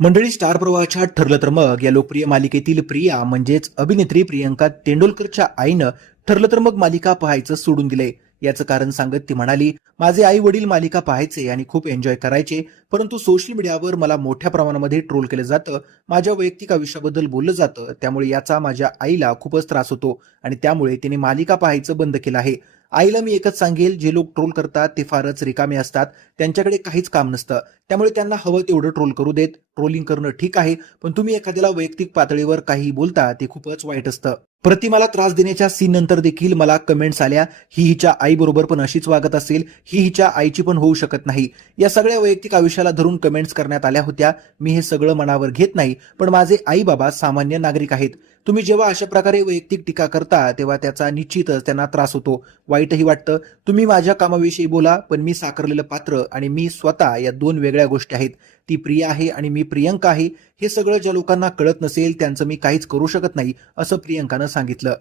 मंडळी, स्टार प्रवाहाच्या ठरलं तर मग या लोकप्रिय मालिकेतील प्रिया म्हणजेच अभिनेत्री प्रियंका तेंडुलकरच्या आईनं ठरलं तर मग मालिका पाहायचं सोडून दिलंय. याचं कारण सांगत ती म्हणाली, माझे आई वडील मालिका पाहायचे आणि खूप एन्जॉय करायचे, परंतु सोशल मीडियावर मला मोठ्या प्रमाणामध्ये ट्रोल केलं जातं, माझ्या वैयक्तिक आयुष्याबद्दल बोललं जातं, त्यामुळे याचा माझ्या आईला खूपच त्रास होतो आणि त्यामुळे तिने मालिका पाहायचं बंद केलं आहे. आईला मी एकच सांगेल, जे लोक ट्रोल करतात ते फारच रिकामे असतात, त्यांच्याकडे काहीच काम नसतं, त्यामुळे त्यांना हवं तेवढं ट्रोल करू देत. ट्रोलिंग करणं ठीक आहे, पण तुम्ही एखाद्याला वैयक्तिक पातळीवर काही बोलता ते खूपच वाईट असतं. प्रतिमाला त्रास देण्याच्या सीन नंतर देखील मला कमेंट्स आल्या, ही हिच्या आईबरोबर पण अशीच वागत असेल, ही हिच्या आईची पण होऊ शकत नाही. या सगळ्या वैयक्तिक आयुष्याला धरून कमेंट्स करण्यात आल्या होत्या. मी हे सगळं मनावर घेत नाही, पण माझे आई बाबा सामान्य नागरिक आहेत. तुम्ही जेव्हा अशा प्रकारे वैयक्तिक टीका करता तेव्हा त्याचा निश्चितच त्यांना त्रास होतो, वाईटही वाटतं. तुम्ही माझ्या कामाविषयी बोला, पण मी साकारलेलं पात्र आणि मी स्वतः या दोन वेगळ्या गोष्टी आहेत. ती प्रिया आहे आणि मी प्रियंका आहे. हे सगळं ज्या लोकांना कळत नसेल त्यांचं मी काहीच करू शकत नाही, असं प्रियंकानं सांगितलं.